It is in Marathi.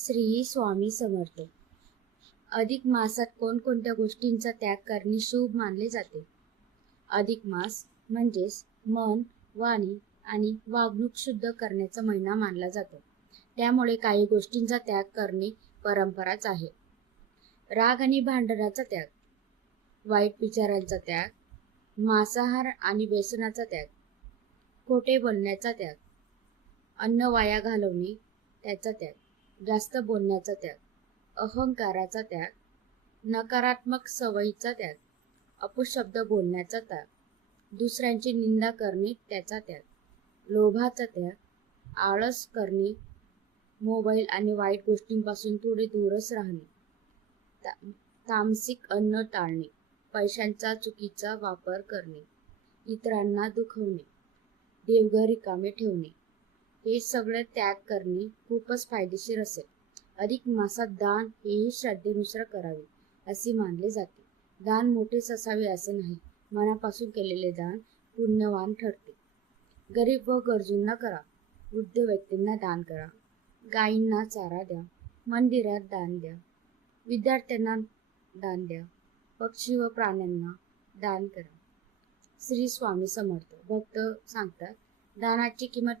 श्री स्वामी समर्थ. अधिक मासात कोणकोणत्या गोष्टींचा त्याग करणे शुभ मानले जाते? अधिक मास म्हणजेच मन, वाणी आणि वागणूक शुद्ध करण्याचा महिना मानला जातो. त्यामुळे काही गोष्टींचा त्याग करणे परंपराच आहे. राग आणि भांडणाचा त्याग, वाईट विचारांचा त्याग, मांसाहार आणि व्यसनाचा त्याग, खोटे बोलण्याचा त्याग, अन्न वाया घालवणे त्याचा त्याग, जास्त बोलण्याचा त्याग, अहंकाराचा त्याग, नकारात्मक सवयीचा त्याग, अपशब्द बोलण्याचा त्याग, दुसऱ्यांची निंदा करणे त्याचा त्याग, लोभाचा त्याग, आळस करणे, मोबाईल आणि वाईट गोष्टींपासून थोडे दूरच राहणे, तामसिक अन्न टाळणे, पैशांचा चुकीचा वापर करणे, इतरांना दुखवणे, देवघर रिकामे ठेवणे, हे सगळे त्याग करणे खूपच फायदेशीर असेल. अधिक मासात दान हेही श्रद्धेनुसार करावे असे मानले जाते. दान मोठेच असावे असे नाही. मनापासून केलेले दान पुण्यवान ठरते. गरीब व गरजूंना करा. वृद्ध व्यक्तींना दान करा. गायींना चारा द्या. मंदिरात दान द्या. विद्यार्थ्यांना दान द्या. पक्षी व प्राण्यांना दान करा. श्री स्वामी समर्थ. भक्त सांगतात, दानाची किंमत